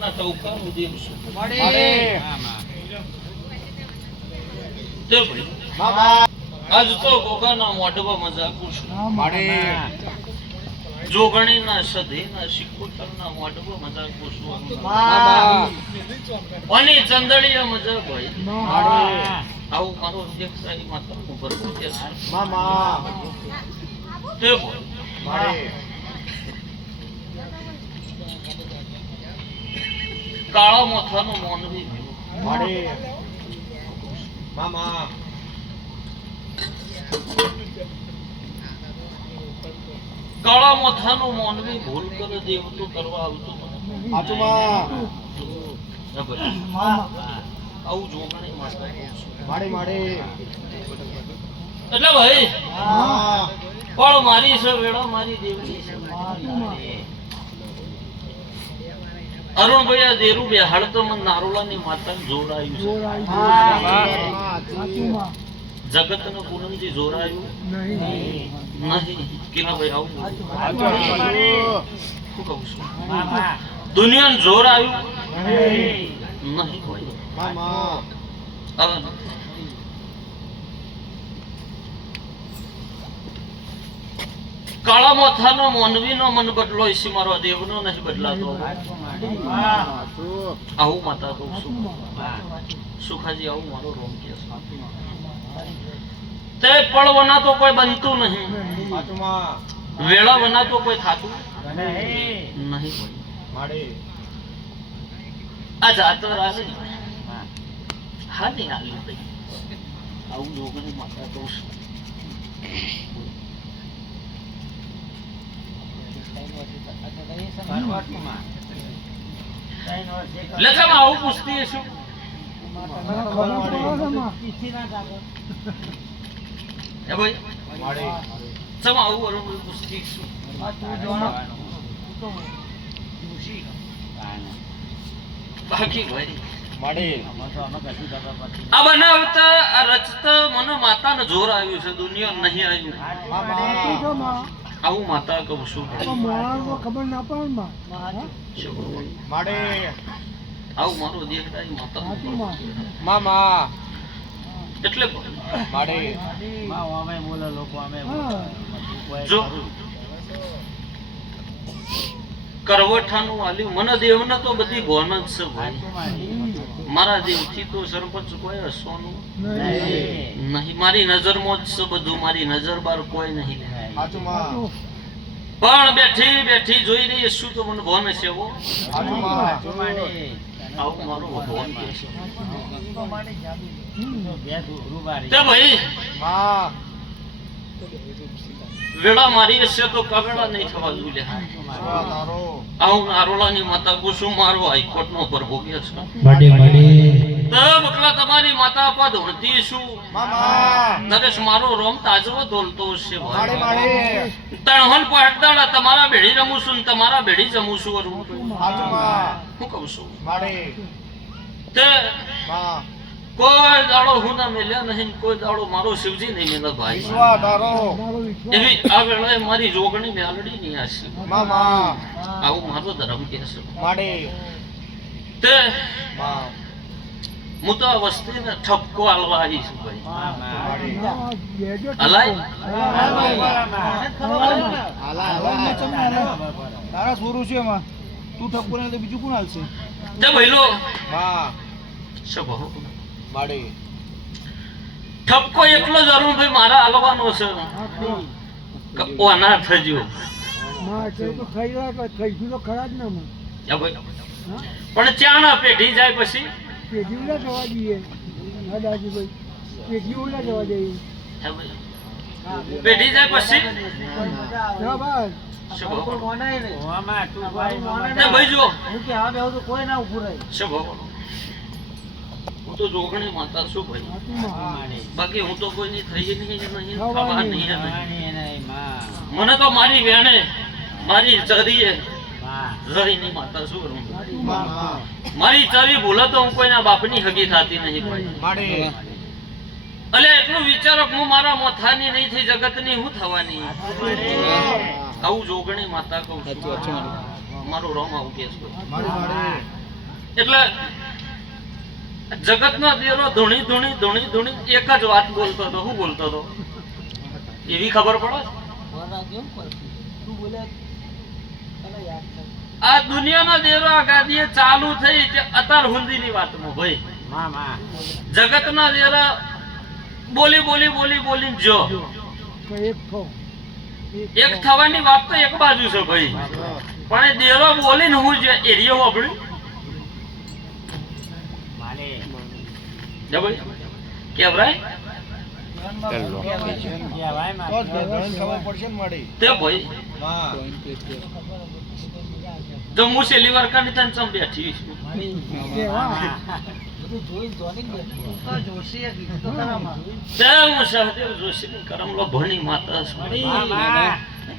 ના ટોકાનું દેવ છું તે ભાઈ આજ તો ગોગાના મોઢવા મજાક છું જોગણીના સધીના શિકોતરના મોઢવા મજાક છું અને ચંદડીયા મજાક હોય આવું મારો દેખાઈ માતાનું ભરવું છે તે ભાઈ કાળા મોથાનો મોનવી કાળા મોથાનો મોનવી ભૂલ કરે દેવ તો કરવા આવતો આવું જોગણી એટલે ભાઈ પણ મારી છે વેળા મારી દેવની છે અરુણભાઈ દેરુ બે હાડતો મન નારોલાની માતાને જોડાયું જગત નું પૂનમજી જોડાયું નહીં કેના ભાઈ આવું શું કહું છું દુનિયાને જોર આવ્યું નહીં ભાઈ કાળા મોથાનો મોનવીનો મન બદલો ઈસી મારો દેવનો નહીં બદલાતો આવું માતા કહું છું સુખાજી આવું મારો રોમ કે તે પળવના તો કોઈ બનતું નહીં વેળાવના તો કોઈ થાતું નહીં આ જાતર આવે હા નહીં આવી ભાઈ આવું જોગણી માતા કહું છું લખમ આવું પૂછતી છું એ ભાઈ સમ આવું અરુણ પૂછતી છું બાકી ભાઈ આ બનાવતા આ રચતા મને માતાને જોર આવ્યું છે દુનિયા નહીં આવ્યું આવું માતા કહું છું ખબર ના પડે આવું મારો દેખડાઈ માતા એટલે જો કરવઠાનું આલ્યું મને દેવને તો બધી ભોન જ છે ભાઈ મારા દેવથી તો સરપંચ કોઈ હસવાનું નહીં મારી નજરમાં જ છે બધું મારી નજર બાર કોઈ નહીં પણ બેઠી બેઠી જોઈ રહી શું તો મને ભોન છે એવો આવું મારો ભગવાન કે છે ભાઈ વેળા મારી હશે તો કવેળા નહીં થવા જોઈએ આવું નારોલાની માતા કુસુમ મારો હાઈકોર્ટ નો પ્રભુ કે છે બકલા તમારી માતા પદ હોતી શું નરેશ મારો રોમ તાજવો દોલતો છે તણહન પાટદાડા તમારા બેડી રમું છું તમારા બેડી જમું છું હું કહું છું તે કોઈ દાડો હું ના મેલ્યા નહીં કોઈ દાડો મારો શિવજી નહીં મેલા ભાઈ એવી આ વેળાએ મારી જોગણી મેલડી નહીં આશી આવું મારો ધર્મ કે છે તે હું તો આ વસ્તીને ઠપકો આલવા આવી છું ભાઈ હલાય તારા સોરું છે એમાં તું ઠપકો ને બીજું કોણ હાલશે તે ભઈલો સબો ઠપકો એકલો જ અરુણ ભાઈ મારા હાલવાનો છે ઓના થજો પણ ચાણા પેઢી જાય પછી પેઢી ઉલા જવા દઈએ દાદાજીભાઈ પેઢી ઉલા જવા દઈએ પેઢી જાય પછી કોઈ ના ઉભું રહે હું તો જોગણી માતા છું ભાઈ બાકી હું તો કોઈ ની થઈ નહીં થવા નહીં મને તો મારી વેણે મારી ચરીએ રહી ની માતા શું કરું મારી ચરી ભૂલે તો હું કોઈના બાપની હગી થતી નહીં ભાઈ અલે એટલું વિચારો હું મારા મોથાની નહીં થઈ જગતની હું થવાની આવું જોગણી માતા કહું છું મારું રોમ આવું કે એટલે જગતનો દેરો ધૂણી ધૂણી ધૂણી ધૂણી એક જ વાત બોલતો હતો. શું બોલતો હતો એવી ખબર પડે? આ દુનિયાનો દેરો આ ગાદીએ ચાલુ થઈ તે અત્યાર હુંદીની વાતમાં ભાઈ જગતના દેરા બોલી બોલી બોલી બોલી જો એક થવાની વાત તો એક બાજુ છે ભાઈ, પણ એ દેરો બોલીને હું જે એરિયો વાપર્યું કેવરાય તે ભાઈ જમ્મુ છે લીવર કાની તન ચમ બેઠી સહદેવ જોશી કરમલો ભણી માતા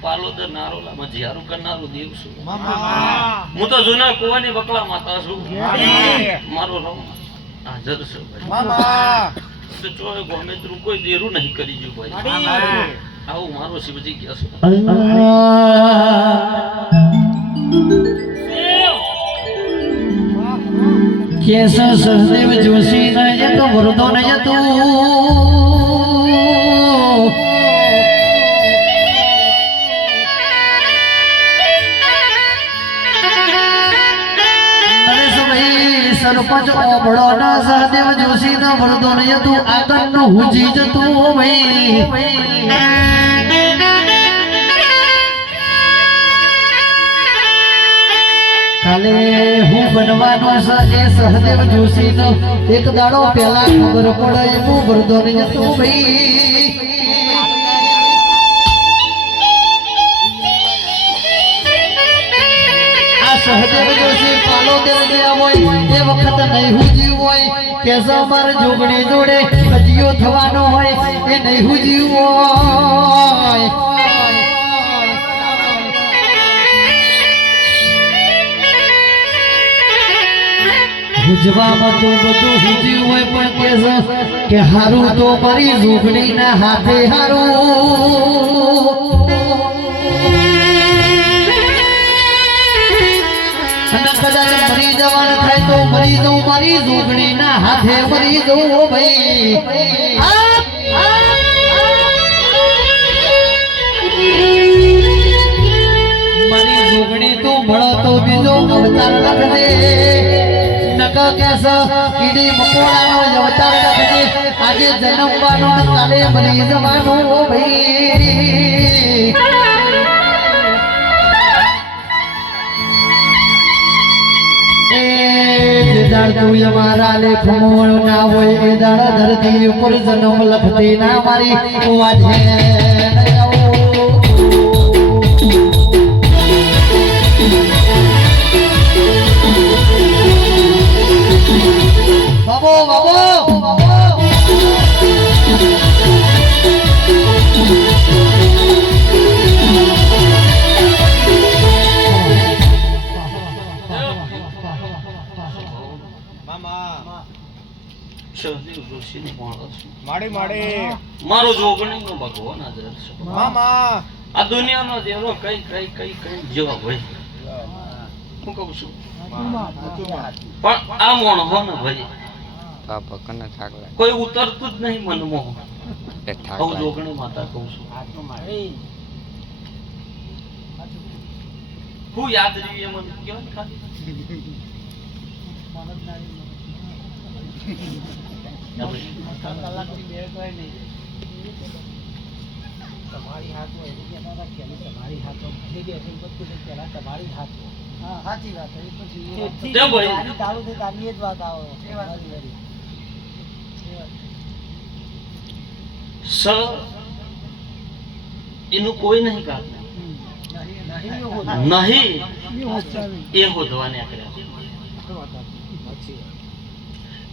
પાલોદર નારોલા જીયારું કરનારું દેવ છું. હું તો જૂના કુવાની બકલા માતા છું. મારો રમ હાજર છે ભાઈ. ચોય ગોમેત્રું કોઈ દેરું નહીં કરી જો ભાઈ. આવું મારો શિવજી કહે છે. કેસ સહદેવ જોશી ન જતો વરદો ન જતો સરપંચ ઓબળો ના સહદેવ જોશી ના વરદો ન જતું આગળ નો હુજી જતું ભાઈ. કાલે હું બનવાનો છે એ સહદેવ જોશી નો એક દાડો પહેલા ખબર પડે હું વરદો ન જતું ભાઈ. આ સહદેવ જોશી પાલો દેવ ગયા હોય એ વખત નહીં હુજી હોય કે અમાર જોગણી જોડે કજિયો થવાનો હોય એ નહીં હુજી હોય. હુજવામાં તો બધું હુજ્યું હોય પણ કે હારું તો મારી જોગણી ના હાથે હારું. અને કદાચ મરી જવાનું થાય તો મરી જવું મારી જોગણી ના હાથે મરી જવું ભાઈ. મારી જોગણી તું મળો તો બીજો અવતાર લખજે. કીડી મકોડાનો અવતાર લખજે. આજે જન્મવાનો કાલે મરી જવાનો ભાઈ. દાડ તું અમારા લેખમોળ ના હોય એ દાડા ધરતી ઉપર જન્મ લખતી ના મારી વાજે. બાબો બાબો મારો જોગણી નો ભગવાન હાજર છે. આ દુનિયાનો દેરો કઈ કઈ કઈ કઈ જેવા ભાઈ હું કહું છું. પણ આ મોણ હો ને ભાઈ કોઈ ઉતરતું જ નહીં મનમાં. હું જોગણી માતા કહું છું. હું યાદ રહી મને કેવું ખાલી તમારી હાથ હોય તમારી હાથ તમારી હાથ સાચી વાત ચાલુ થઈ તારી જ વાત આવે. એનું કોઈ નહીં કાઢતું નહીં એ હોદવાને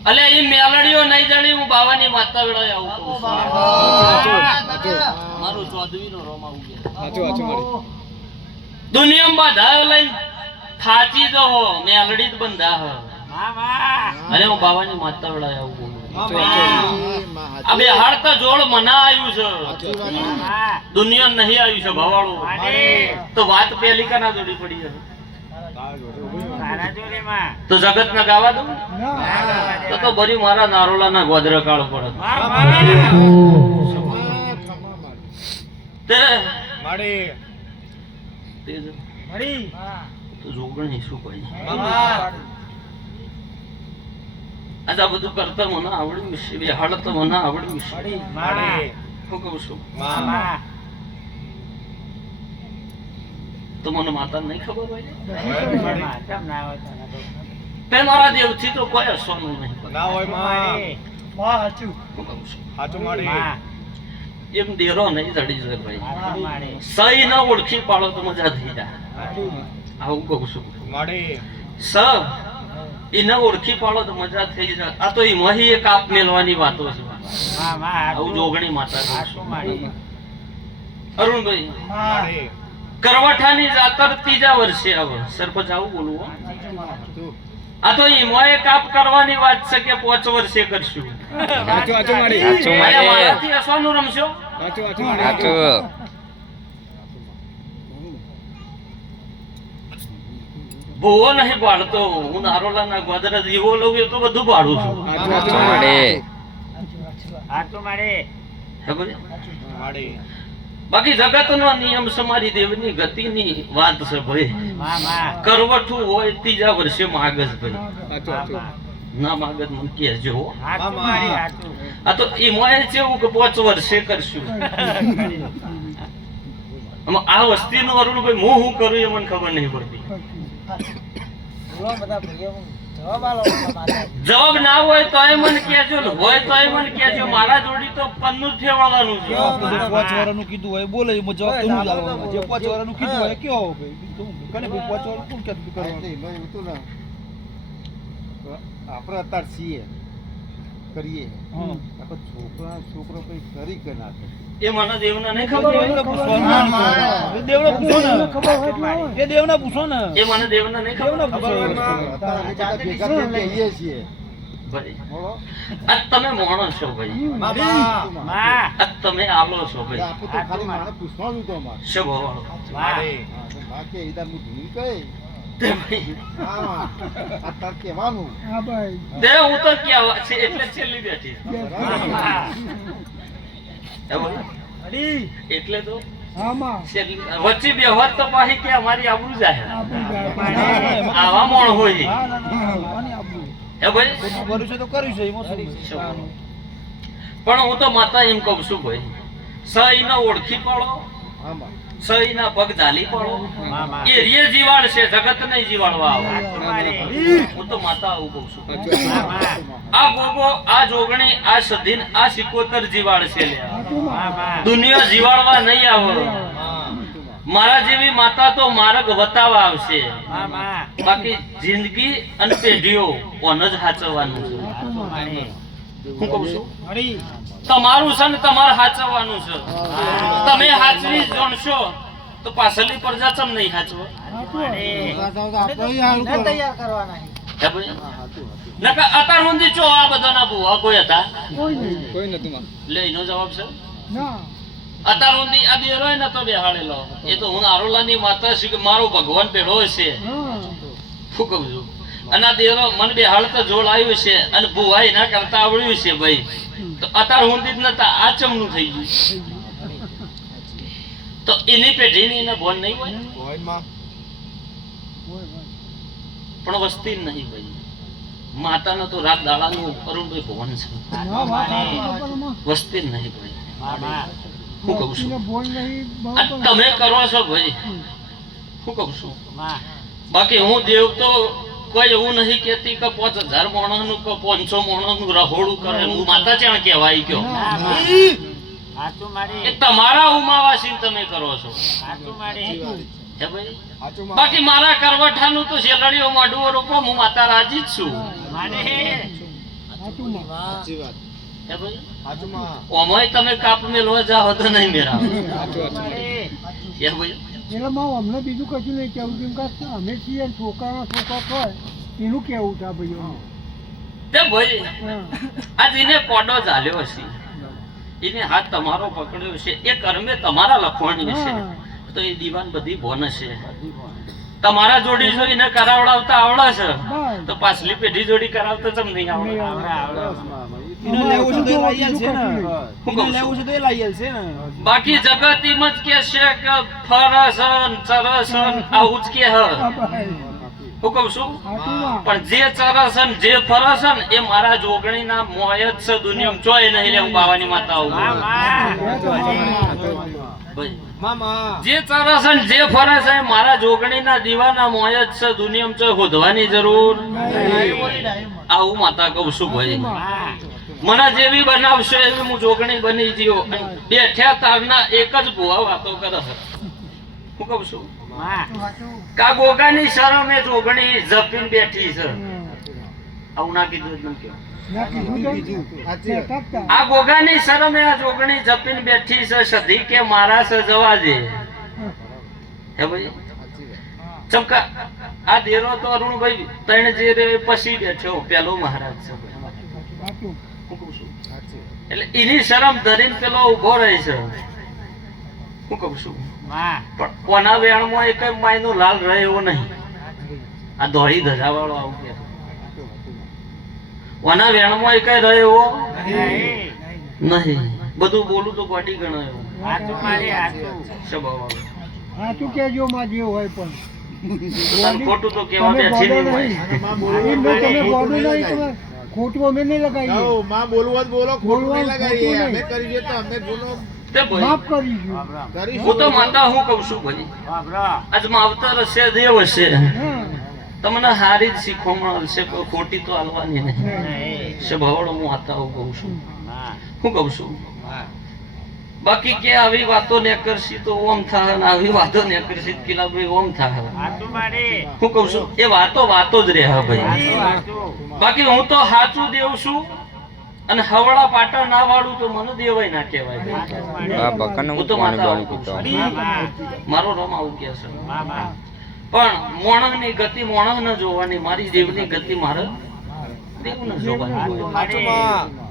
અલે એ મેલડીઓ નહીં જાણી હું બાવાની માતા વેળાએ આવું કહું છું. મારું ચૌધરી નો રોમ આવું ગયા દુનિયામાં બાધા લઈને થાચી દો મેલડી જ બંધા હ. અરે હું બાવાની માતા વેળાએ આવું કહું. આ બે હાડ તો જોડ મના આવ્યું છે દુનિયા નહીં આવ્યું છે ભવાળું તો વાત પેલી કના જોડી પડી હશે. તો જગત ના ગાવા દઉં ના તો બરી મારા નારોલા ના ગોદરા કાળ પડે તે તો જોગણી શું કહી આજે આ બધું કરતા મને આવડ્યું છે બેહાડ તો મને આવડ્યું છે હું કહું છું તો મને માતા નહીં ખબર હોય તે મારા દેવથી તો કોઈ હસવાનું નહીં સાચું હું કહું છું એમ દેરો નહીં ચડી જાય ભાઈ સહી ન ઓળખી પાડો તો મજા થઈ જાય આવું કહું છું સ એ ન ઓળખી પાડો તો મજા થઈ જાય આ તો એ મહી એક આપ મેલવાની વાતો છે આવું જોગણી માતા કહું છું. અરુણભાઈ કરવઠાની જાતર ત્રીજા વર્ષે આવે સરપંચ આવું બોલવું હો. આ તો એ મોએ કાપ કરવાની વાત છે કે 5 વર્ષે કરશું મારાથી હસવાનું રમશો ભૂવો નહીં પાડતો હું નારોલા ના ગોદરા જીવો લઉં એ તો બધું પાડું છું ખબર છે? બાકી જગત નો નિયમ છે મારી દેવની ગતિની વાત છે ભાઈ કરવઠું હોય ત્રીજા વર્ષે માગસ ભાઈ ના માગત મને કહેજો હો. આ તો એ મોએ છે એવું કે 5 વર્ષે કરશું આમાં આ વસ્તીનું અરુણભાઈ હું શું કરું એ મને ખબર નહીં પડતી જવાબ ના હોય તો એ મને કહેજો ને હોય તો એ મને કહેજો મારા જોડી તો પન્નું જ ફેરવવાનું છે કીધું હોય બોલે એમાં જવાબ તો હું જ આલવાનો. જે 5 વાળાનું કીધું હોય કયો ભાઈ બીજું કને ભાઈ 5 વાળું કોણ કીધું કરવાનું આપણે અત્યારે છીએ કરીએ છોકરો કઈ કરી કે ના કરે એ મને દેવના નહીં ખબર હોય દેવને પૂછો ને એ દેવને પૂછો ને એ મને દેવના નહીં ખબર અત્યારે અમે બધા ભેગા થઈને કહીએ છીએ ભાઈ બોલો આ તમે મોણો છો ભાઈ આ તમે આલો છો ભાઈ આપણે તો ખાલી માણસ પૂછવાનું તો અમારે શું ભવાળો બાકી ઈદાર હું ધૂની કઈ તે ભાઈ હા અત્યારે કહેવાનું હા ભાઈ તે હું તો ક્યાં છે એટલે છેલ્લી બેઠી હે ભાઈ? એટલે તો આમાં છેલ્લી વચ્ચે બે હોત તો પાછી કે અમારી આબરૂ જાય આવા મોણ હોય હે ભાઈ કર્યું છે તો કર્યું છે એમાં શું? પણ હું તો માતા એમ કહું છું ભાઈ સહી ના ઓળખી પડો આમાં સહી ના પગ ઝાલી પડો એ રે જીવાડ છે જગત નહીં જીવાડવા આવો હું તો માતા આવું કહું છું આ ગોગો આ જોગણી આ સધીન આ 77 જીવાડ છે લે દુનિયા જીવાડવા નહીં આવો મારા જેવી માતા તો માર્ગ બતાવવા આવશે બાકી જિંદગી અને પેઢીઓ કોણ જ સાચવવાનું છે હું કહું છું તમારું છે ને તમારે સાચવવાનું છે તમે સાચવી જાણશો તો પાછળની પ્રજા ચમ નહીં સાચવો અત્યાર સુધી ચો આ બધાના ભૂવા કોઈ હતા કોઈ લે એનો જવાબ છે ના અત્યાર સુધી આ દેરો નતો બેહાડેલો એ તો હું નારોલાની માતા છે કે મારો ભગવાન પેડો છે શું કહું છું અને આ દેરો મન બેહાડતો જોડ આવ્યું છે અને ભૂવા એના કરતા આવડ્યું છે ભાઈ તો અત્યાર સુધી જ નતા આ ચમનું થઈ ગયું તો એની પેઢીની એને ભોન નહીં હોય હોયમાં પણ વસ્તી જ નહીં ભાઈ માતાનો તો રાત દાડાનું અરુણભાઈ ભવન છે વસ્તી જ નહીં ભાઈ હું કહું છું આ તમે કરો છો ભાઈ હું કહું છું બાકી હું દેવ તો કોઈ એવું નહીં કેતી કે 5000 માણસનું કે 500 માણસનું રહોડું કરે હું માતા ચાણ કહેવાય ગયો એ તમારા ઉમાવાસી તમે કરો છો હે ભાઈ બાકી મારા કરવઠાનું તો શેલડીઓ માડુઓ રોકો હું માતા રાજી જ છું સાચી વાત હે ભાઈ સાચુમાં ઓમય તમે કાપ મેલવા જાઓ તો નહીં મેરા હે ભાઈ એટલે માં અમને બીજું કશું નહીં કેવું કેમ કે અમે છીએ ને છોકરા હોય એનું કેવું છે આ ભાઈઓ તે ભાઈ આજ એને કોડો ચાલ્યો છે એને હાથ તમારો પકડ્યો છે એ કર્મે તમારા લખવાની છે તો એ દીવાન બધી ભોન છે તમારા જોડી જોઈને કરાવડાવતા આવડે છે બસ. તો પાછલી પેઢી જોડી કરાવતા ચમ નહીં આવડે એને લેવું છે તો એ લઈ આલશે ને હું એને કહું લેવું છું. છે તો એ લઈ આલશે ને બાકી જગત એમ જ કે છે કે ફરસન ચરસન આવું જ કે હ આ ભાઈ. હું કહું છું હાચુમાં. પણ જે ચરસન જે ફરસન એ મારા જોગણીના મોય જ છે દુનિયામાં ચોય નહીં લે હું બાવાની માતા આવું ભાઈ મામા જે ચરસન જે ફરસ એ મારા જોગણીના દીવાના મોય જ છે દુનિયામાં ચોય હોધવાની જરૂર આવું માતા કહું છું ભાઈ મને જેવી બનાવશો એવી હું જોગણી બની ગયો બેઠ્યા તારના એક જ ભુવા વાતો કરે છે હું કહું છું કા ગોગાની શરમ એ જોગણી જપીને બેઠી છે આવું ના કીધું એટલે કેમ? ના કીધું તો? સાચી વાત. કાકા. આ ગોગાની શરમે આ જોગણી જપીને બેઠી છે સધી કે મારા છે જવા દે હે ભાઈ ચમકા આ દેરો તો અરુણભાઈ ત્રણ જે રે પછી બેઠો પેલો મહારાજ છે હાચું. હું કહું છું સાચી વાત. એટલે એની શરમ ધરીને પેલો ઉભો રહે છે હું કહું છું પણ કોના વેણમાં એક માયનો લાલ રહે એવો નહીં આ દોડી ધજા વાળો આવું કે કોના વેણમાં એક રહે એવો નહીં બધું બોલું તો ગોટી ગણાય સ્વભાવ વાળો. હાચું કહેજો માં જે હોય પણ તારે ખોટું તો કેવા તમે બેઠી ગોડો નહીં નહીં. હોય. એમ તો તમે ગોડો નહીં, તમે ખોટું અમે નહીં લગાવીએ. જાઓ, માં બોલવા જ બોલો ખોટું બોલવા નહીં લગાવીએ ખોટું અમે નહીં. કરીએ તો અમે બોલો તે ભાઈ માફ કરીશું. કરીશું. હું તો માતા હું કઉ છું ભાઈ આજ માવતર હશે દેવ હશે હા. તમને હારી જ શીખવામાં હશે કોઈ ખોટી તો હાલવાની નહીં સ્વભાવડો હું માતા હું કહું છું હું કહું છું બાકી કે આવી વાતો ને કરશી તો ઓમ થાય ને આવી વાતો ને કરશી તો કિલા ભાઈ ઓમ થાય હું કહું છું એ વાતો જ રહે હા ભાઈ બાકી હું તો સાચું દેવ છું અને હવડા પાટા ના વાળું તો મને દેવાય ના કહેવાય હું તો માતા આવું કહું છું. મારો રમ આવું કે છે પણ મોણસની ગતિ મોણસ ન જોવાની મારી દેવની ગતિ મારે દેવ ન જોવાની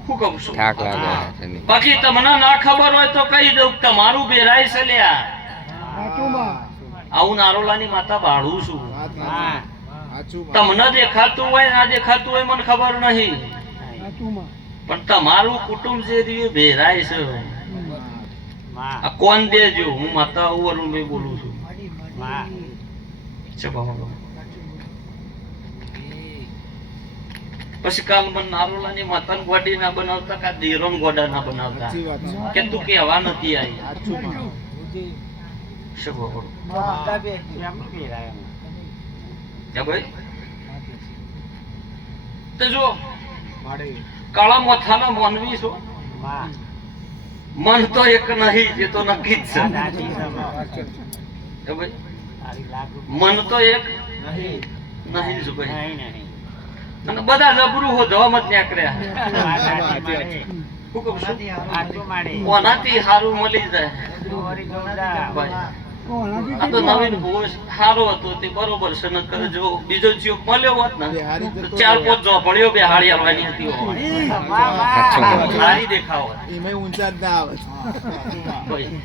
હું કહું છું બાકી તમને ના ખબર હોય તો કહી દઉં કે તમારું બેરાય છે લ્યા હાચું માં. આવું નારોલાની માતા બાળું છું સાચું માં. તમને દેખાતું હોય ના દેખાતું હોય મને ખબર નહીં હાચું માં. પણ તમારું કુટુંબ જે રહ્યું ભેરાય છે આ કોણ દેજો હું માતા આવું અરુણભાઈ બોલું છું છે બાબા. પછી કાલ મને નારોલાની માતાને ગોડી ના બનાવતા કા દેરોન ગોડા ના બનાવતા સાચી વાત છે. કે તું કેવા નથી આવી સાચું માં. છે બાબા. કે ભાઈ તો જો માડે. કાળા મોથાના મોનવી છો મન તો એક નહીં એ તો નક્કી જ છે કે ભાઈ મન તો એક નહીં જ ભાઈ અને બધા જબરું હો ધવામાં જ નીકળ્યા હું કહું છું કોનાથી હારું મળી જાય ભાઈ કોણાથી આ તો કેટલું નવીન ભૂવો સારો હતો તે બરોબર છે નકર જો બીજો જીવ મળ્યો હોત ને બિહારી તો જતો ચાર રહે. પાંચ ઝોપડીઓ બેહાડી આવવાની હતી સારી દેખાવ એમાંય ઊંચા જ ના આવે. ભાઈ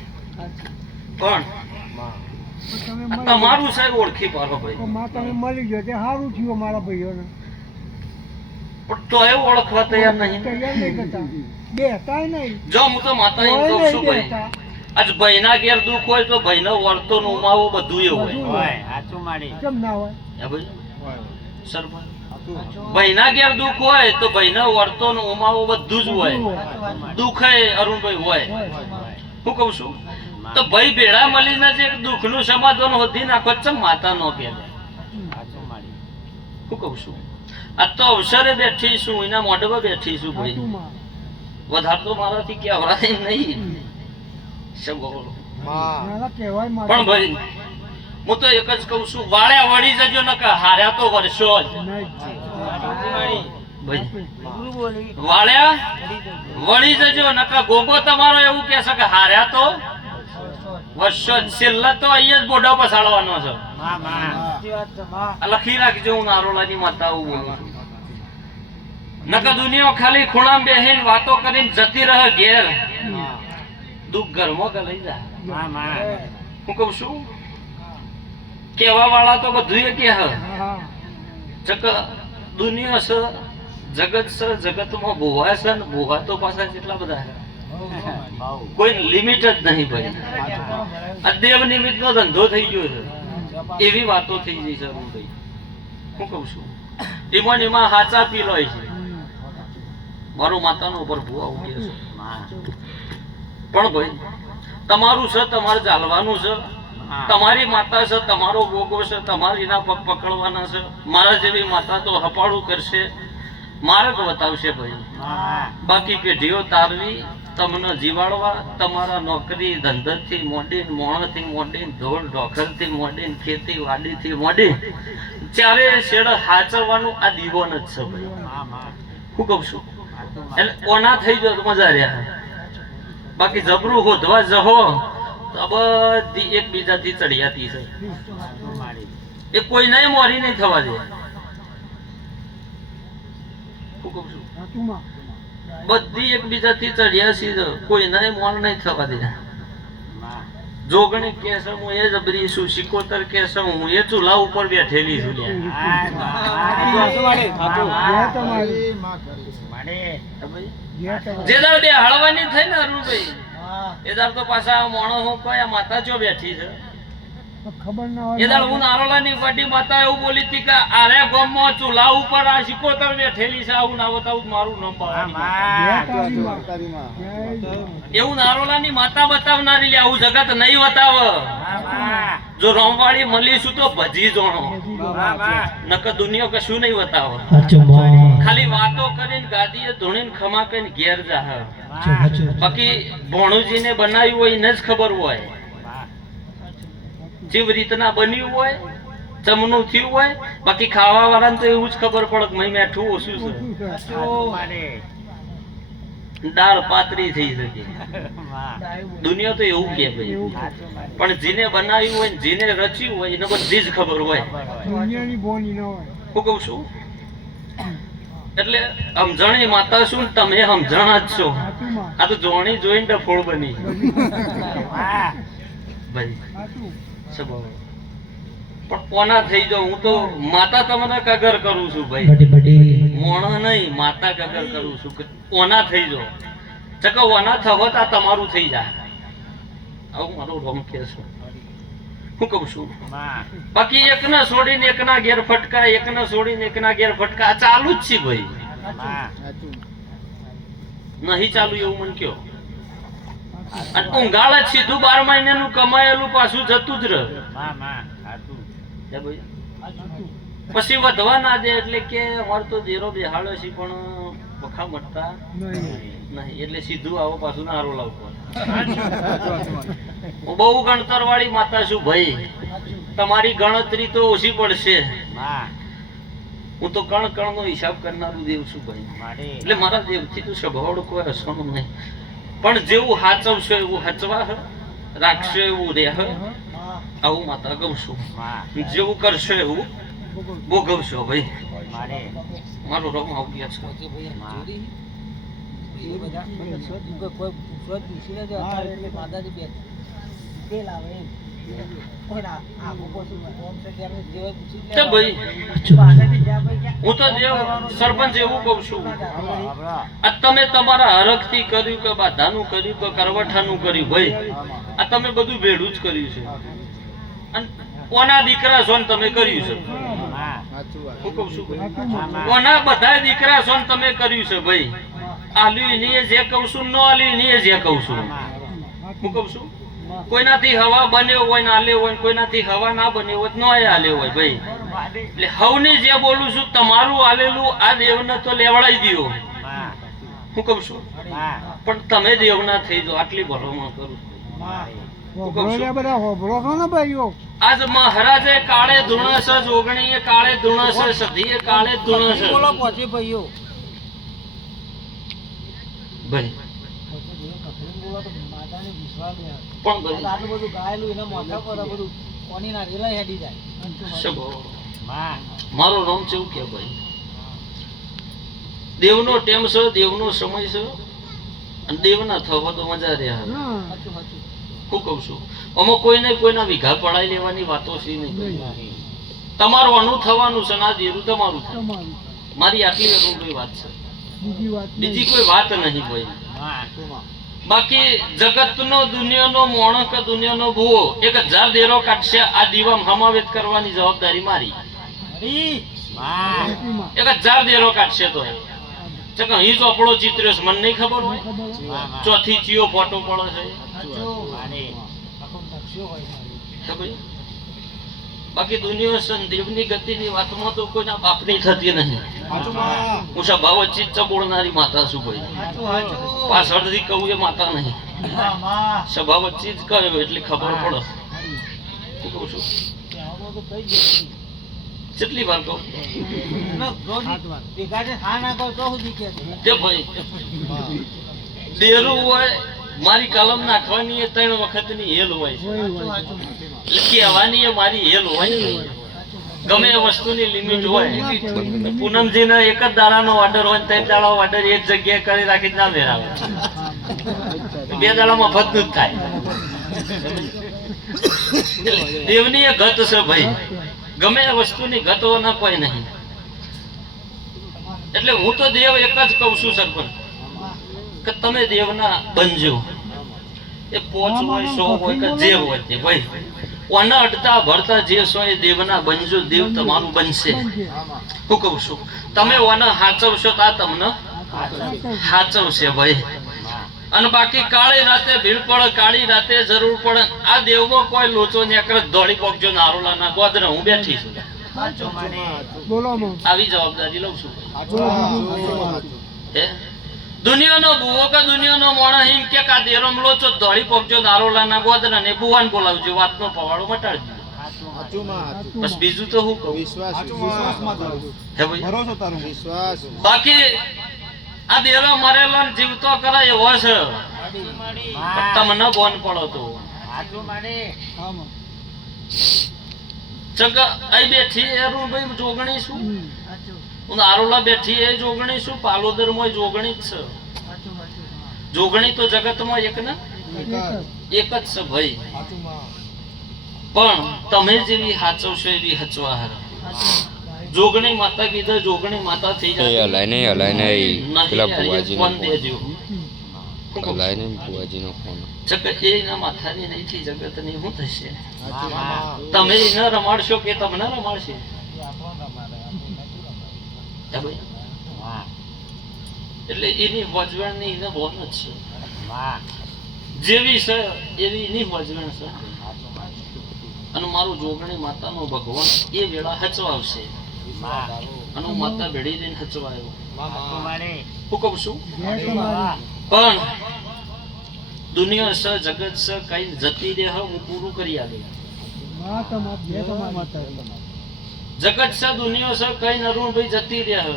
પણ તમે આ મળી તમારું સાહેબ ઓળખી પાડો તો ભાઈ માં તમે મળી ગયો તે સારું થયું મારા ભાઈઓને. પણ તો એવું ઓળખવા તૈયાર નહીં તૈયાર નહીં કરતા. બેહતાય નહીં. જો હું તો માતા એમ કહું છું ભાઈ આજ ભાઈના ઘેર દુઃખ હોય તો ભાઈનો વર્તો નો ઉમાવો બધું એ હોય બધું હોય. કેમ ના હોય? હે ભાઈ સરપંચ ભાઈના ઘેર દુઃખ હોય તો ભાઈનો વર્તો નો ઉમાવો બધું જ હોય દુઃખ એ અરુણભાઈ હોય હું કહું છું તો ભાઈ ભેળા મળીને જે દુઃખનું સમાધાન હોધી નાખો ચમ માતા નો કે હું કહું છું આ તો અવસરે બેઠી છું એના મોઢમાં બેઠી છું ભાઈ હાચું માં. વધારે તો મારાથી કહેવાય નહીં શું બોલો માં. નાના કહેવાય મારે. પણ ભાઈ હું તો એક જ કહું છું વાળ્યા વળી જજો ન કે હાર્યા તો વર્ષો જ નહીં. ભાઈ વાળ્યા વળી જજો ન કે ગોગો તમારો એવું કહે છે કે હાર્યા તો વર્ષો જ છેલ્લા તો અહીંયા જ બોડો પસાડવાનો છે આ લખી રાખજો હું નારોલાની માતા આવું બોલું છું નકર દુનિયા ખાલી ખૂણામાં બેહીને વાતો કરીને જતી રહે ઘેર દુઃખ ઘરમાં કે લઈ જા હું કહું છું કેવા વાળા તો બધું કે હ હા જગ દુનિયા છે જગત છે જગતમાં ભૂવા છે ને ભૂવા તો પાછા કેટલા બધા છે. કોઈ લિમિટ જ નહીં ભાઈ. આ દેવ નિમિત્ત નો ધંધો થઈ ગયો છે એવી વાતો થઈ ગઈ છે ભાઈ. હું કહું છું એમાં હાચા પી લો છે મારું માતાનો ઉપર ભૂવા ઉગે છે પણ ભાઈ તમારું છે તમારે ચાલવાનું છે તમારી માતા છે તમારો ગોગો છે તમારી ના પગ પકડવાના છે મારા જેવી માતા તો હપાળું કરશે માર્ગ બતાવશે ભાઈ. બાકી પેઢીઓ તારવી તમને જીવાડવા તમારા નોકરી ધંધાથી મોડીને મોણથી મોડીને ઢોળ ઢોકરથી મોડીને ખેતી વાડીથી મોડી ચારે શેડ હાચવવાનું આ દીવોન જ છે ભાઈ. હું કહું છું એટલે ઓના થઈ ગયો તો મજા રહ્યા. બાકી જબરું હોધવા જહો તો બધી એકબીજાથી ચડિયાતી છે એ કોઈ નહીં મોરી નહીં થવા દે. હું કહું છું સાચું માં બધી એકબીજાથી ચડિયાસી છે કોઈ નહીં મોર નહીં થવા દે. જોગણી કેસે હું એ જબરી છું સિકોતર કેસે હું એ ચૂલા ઉપર બેઠેલી છું જે દાર બે હળવાની થઈ ને અરુણભાઈ એ દાર તો પાછા મોણો હું કયા માતા જો બેઠી છે ખબર ના એ હોય દાર હું નારોલાની વડી માતા એવું બોલી હતી કે આરે ગામમાં ચૂલા ઉપર આ સિકોતર બેઠેલી છે આવું ના બતાવું મારું નામ એવું નારોલાની માતા બતાવનારી લે આવું જગત નહીં બતાવ. જો રોમવાળી મળીશું તો ભજી જોણો નકર દુનિયા કશું નહીં બતાવ. ખાલી વાતો કરીને ગાદીએ ધોણીને ખમા કરીને ઘેર જાહ. બાકી ભોણુજીને બનાવ્યું હોય એને જ ખબર હોય જેવી રીતના બન્યું હોય જમનું થયું હોય. બાકી ખાવા વાળાને તો એવું જ ખબર પડે કે મેઠું ઓછું છે દાળ પાતળી થઈ શકે. દુનિયા તો એવું કે ભાઈ પણ જેને બનાવ્યું હોય જેને રચ્યું હોય એને બધી જ ખબર હોય. દુનિયાની બોની ન હોય હું કહું છું એટલે સમજણી માતા શું તમે સમજણા જ છો. સાચું માં આ તો જોણી જોઈને ડફોળ બની ભાઈ. સાચું સ્વભાવ. પણ કોના થઈ જાઉં હું તો માતા તમને કગર કરું છું ભાઈ મોણા નહીં માતા કગર કરું છું કે ઓના થઈ જાઓ ચકો ઓના થવો તો આ તમારું થઈ જાય. આવું મારું રોમ કે છે. હું કહું છું બાકી એકને છોડીને એકના ઘેર ફટકા એકને છોડીને એકના ઘેર ફટકા આ ચાલુ જ છે ભાઈ. નહીં ચાલુ એવું મને કયો. અને ઊંઘાળ જ સીધું 12 મહિનાનું કમાયેલું પાછું જતું જ રહે. પછી વધવા ના દે એટલે કે અમારે તો દેરો બેહાડે છે પણ વખા મળતા નહીં એટલે સીધું આવો પાછું નારો લાવતો. હું બહુ ગણતર વાળી માતા છું ભાઈ. તમારી ગણતરી તો ઓછી પડશે. હું તો કણ કણ નો હિસાબ કરનારું દેવ છું ભાઈ. એટલે મારા દેવથી તો સ્વભાવ કોઈ હસવાનું નહીં પણ જેવું હાચવશે એવું હચવા રાખશે એવું રહે. આવું માતા ગમશું જેવું કરશે એવું ભોગવશો ભાઈ. મારો રમ આવ્યા છે. હું તો સરપંચ એવું કઉ છું આ તમે તમારા હરખ થી કર્યું કે બાધાનું કર્યું કે કરવઠાનું કર્યું ભાઈ આ તમે બધું ભેડું જ કર્યું છે અને કોના દીકરા છો ને તમે કર્યું છે. હું કઉ છું કોના બધા દીકરા છો ને તમે કર્યું છે ભાઈ. આલ્યું ની જે કઉ છું ન આલ્યું ની જે કઉ છું. હું કઉ છું કોઈનાથી હવા બન્યો હોય ને આલ્યો હોય કોઈનાથી હવા ના બન્યો હોય ન આલ્યો હોય ભાઈ. એટલે હવને જે બોલું છું તમારું આલેલું આ દેવને તો લેવડાવી દો. હું કહું છું પણ તમે દેવના થઈ જાઓ આટલી ભલામણ કરું છું. આજ મહારાજે કાળે ધૂણસ જોગણીએ કાળે ધૂણસ સધીએ કાળે ધૂણસ ભાઈ. મારો નામ છે એવું કે ભાઈ દેવનો ટેમ છે દેવનો સમય છે અને દેવના થવો તો મજા રહ્યા. હું કહું છું આમાં કોઈને કોઈના વિઘા પડાઈ લેવાની વાતો છે નહીં. તમારું અનુ થવાનું છે, ના દેરું તમારું થાય. તમારું મારી આટલી અનુભવી વાત છે, બીજી વાત બીજી કોઈ વાત નહીં ભાઈ. બાકી જગતનો દુનિયાનો મોણક દુનિયાનો ભૂવો 1000 દેરો કાઢશે, આ દીવા હમાવેત કરવાની જવાબદારી મારી. 1000 દેરો કાઢશે તો અહીં ચોપડો ચિત્ર્યો છે, મને નહીં ખબર હોય ચોથી ચિયો ફોટો પડે છે. ખબર? બાકી દુનિયા દેવની ગતિની વાતમાં તો કોઈના બાપની થતી નહીં. હું સ્વભાવ ચિત્ત બોલનારી માતા છું ભાઈ, પાછળથી કહું એ માતા નહીં. સ્વભાવ ચિત્ત કહ્યો એટલે ખબર પડે. હું કહું છું કેટલી વાર કહું તે ભાઈ ડેરું હોય, મારી કલમ નાખવાની એ 3 વખતની હેલ હોય છે, એટલે કહેવાની એ મારી હેલ હોય ને. ગમે એ વસ્તુની લિમિટ હોય. પૂનમજીને એક જ દાડાનો ઓર્ડર હોય, 3 દાડા ઓર્ડર એક જગ્યાએ કરી રાખી ના મેળવે. 2 દાડામાં બધું જ થાય. દેવની એ ગત છે ભાઈ, ગમે એ વસ્તુની ગત ના કોઈ નહીં. એટલે હું તો દેવ એક જ કહું છું સરપંચ કે તમે દેવના બનજો. એ 5 હોય 100 હોય કે જે હોય તે ભાઈ, ઓના અડતા ભરતા જે હોય દેવના બનજો, દેવ તમારું બનશે. હું કહું છું તમે ઓના હાચવશો તો આ તમને હાચવશે ભાઈ. અને બાકી કાળી રાતે ભીડ પડે, કાળી રાતે જરૂર પડે, આ દેવમાં કોઈ લોચો નીકળે દોડી પોકજો નારોલાના ગોદરે હું બેઠી છું. બોલો આવી જવાબદારી લઉં છું. હે દુનિયાનો બુવો કે દુનિયાનો મોણા હિમ કે કા દેરમ લોચો દોડી પોકજો નારોલાના ગોદરા ને બુવાન બોલાવજો, વાતનો પવાડો મટાડજો. બસ બીજું તો હું કહું. હે ભાઈ બાકી આ દેરો મરેલો જીવતો કરે એવો છે, તમને બોન પડો તો ચંગા અહીં બેઠી એરું ભાઈ જોગણી છું, આરોલા બેઠી એ જોગણી છું, પાલોદર માં જોગણી જ છે. જોગણી તો જગતમાં એક ને એક જ છે ભાઈ. પણ તમે જેવી હાચવશો એવી હચવા હાર. જોગણી માતા કીધા જોગણી માતા થઈ જાય હલાય નહીં પેલા બુવાજી ફોન દેજો. બુવાજીનો ફોન જગત એના માથાની નહીં થી જગતની શું થશે? તમે ન રમાડશો કે તમને રમાડશે? એટલે એની વજવણની એને બોન જ છે, જેવી છે એવી એની વજવણ છે. અને મારું જોગણી માતાનો ભગવાન એ વેળા હચવાવશે. અને માતા ભેડી રહીને હચવાયો. હું કહું છું પણ દુનિયા છે જગત છે કઈ જતી રહે હું પૂરું કરી આવે. જગત છે દુનિયા છે કઈ નરું ભાઈ જતી રહે.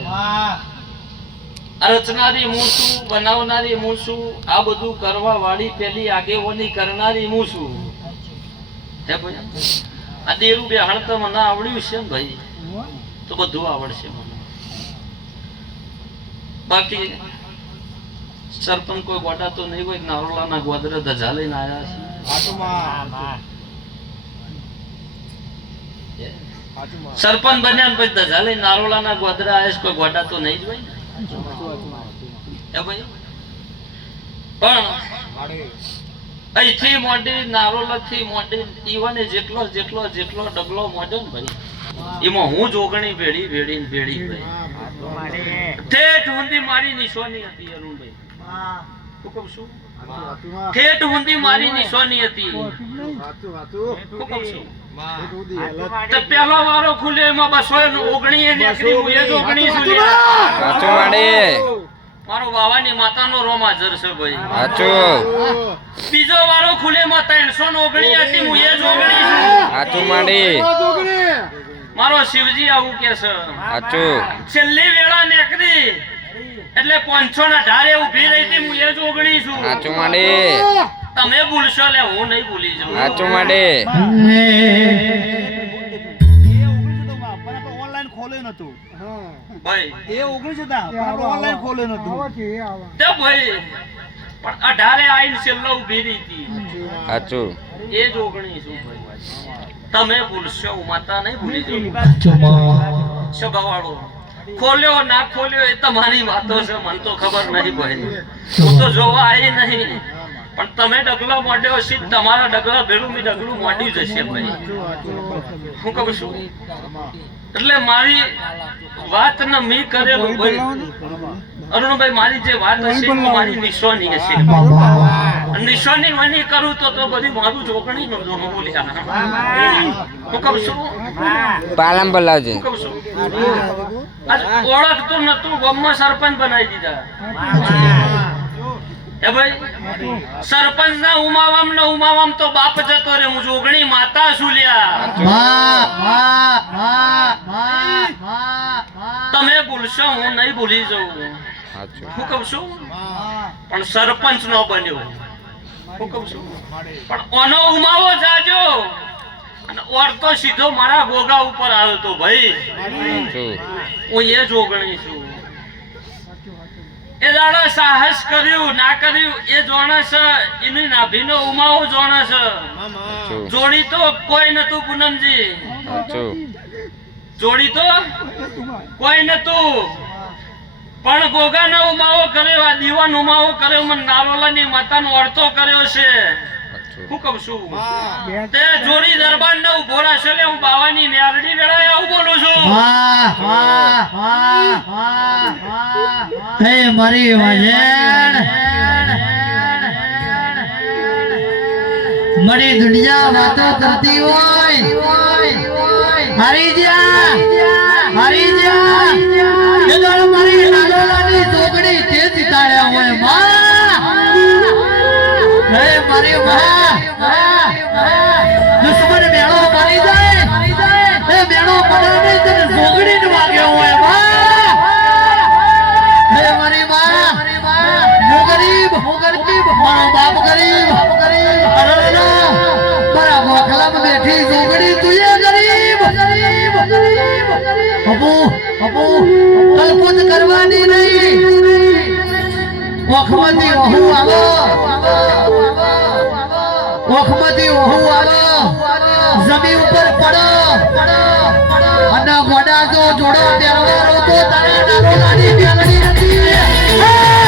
રચનારી હું છું, બનાવનારી હું છું, આ બધું કરવા વાળી પેલી આગેવાની કરનારી હું છું. હે ભાઈ આ દેરું બેહાણ તો મને આવડ્યું છે ને ભાઈ, તો બધું આવડશે મને. બાકી સરપંચ કોઈ ગોડા તો નહીં હોય, નારોલાના ગોદરે ધજા લઈને આવ્યા છે. સરપંચ બન્યા ને પછી ધજા લઈને નારોલાના ગોદરે આવ્યા છે, કોઈ ગોડા તો નહીં જ હોય ને. પણ અહીંથી મોટી નારોલાથી મોટી ઈવાને જેટલો જેટલો જેટલો ડગલો મોડ્યો ને ભાઈ, એમાં હું જોગણી ભેડી ભેડી ભેડી ભાઈ ઠેઠ ઊંધી મારી નિશાની હતી અરુણભાઈ. હું કહું છું ઠેઠ ઊંધી મારી નિશાની હતી. હું કહું છું તો પહેલો વારો ખુલે એમાં 219 નીકળી, હું એ જોગણી છું. મારો બાવાની માતાનો રોમ હાજર છે ભાઈ. બીજો વારો ખુલે માં 319 હતી, હું એ જોગણી છું. મારો શિવજી આવું કે છે. છેલ્લી વેળા નીકળી એટલે 500 ના ઢારે ઉભી રહી હતી, હું એ જોગણી છું. તમે ભૂલશો લે હું નહીં ભૂલી જાઉં. ઓનલાઈન ખોલે નતું ભાઈ એ 19 હતા, પણ ઓનલાઈન ખોલે નતું. તે ભાઈ પણ 18 આઈને છેલ્લો ઊભી રહી હતી. સાચું એ જોગણી શું ભાઈ? તમે ભૂલશો માતા નહીં ભૂલી જાઓ. સભાવાળો ખોલ્યો ના ખોલ્યો એ તમારી વાતો છે, મને તો ખબર નહીં ભાઈ. હું તો જોવા આવી નહીં, પણ તમે ડગલો મોઢ્યો છે, તમારા ડગલા ભેળું મેં ડગલું મોઢ્યું જશે ભાઈ. હું કહું છું એટલે મારી વાત ને મી કરેલું ભાઈ અરુણભાઈ, મારી જે વાત હશે એ મારી નિશાની હશે. નિશાની વની કરું તો બધી મારું જોગણી નો જોનું બોલ્યા. હું કહું છું પાલમ બોલાવજે. હું કહું છું આજ ઓળખતું નતું, ગામમાં સરપંચ બનાવી દીધા. એ ભાઈ સરપંચ ના ઉમાવામ તો બાપ જતો રે, હું જોગણી માતા છું લ્યા. તમે ભૂલશો, હું નહીં ભૂલી જાઉં. સાચું હું કહું છું પણ સરપંચ નો બન્યો. હું કહું છું પણ ઓનો ઉમાવો જાજો અને ઓરતો સીધો મારા ગોગા ઉપર આવ્યો તો ભાઈ. સાચું હું એ જોગણી છું. એ દાડા સાહસ કર્યું ના કર્યું એ જોણે છે, એની નાભીનો ઉમાવો જોણે છે. સાચું જોડી તો કોઈ નતું પૂનમજી, સાચું જોડી તો કોઈ નતું, પણ ગોગાનો ઉમાવો કર્યો, આ દીવાન ઉમાવો કર્યો, મને નારોલાની માતાનો અડતો કર્યો છે. સાચું હું કહું છું તે જોડી દરબાર ને ઉભો રહેશે એટલે હું બાવાની મેરડી વેળાએ આવું બોલું છું. હે મારી વજન મારી દુનિયા વાતો કરતી હોય, હરી જા એ દાડો મારી નાગોલાની જોગણી તે જીતાડ્યા હોય માં. હે મારી માં દુશ્મન મેળો મારી જાય એ મેળો પડે તને જોગણી ને વાગ્યો હોય માં. હે મારી માં હું ગરીબ મારો બાપ ગરીબ મારા ગોખલામાં બેઠી જોગણી તું એ ગરીબ અબુ કલ્પત કરવાની નહીં. ઓખમતી ઓહુ આવો જમીન ઉપર પડો અને ગોડા જો જોડો પહેરવાનો તો તારા નાગોલાની મેલડી નથી. Ah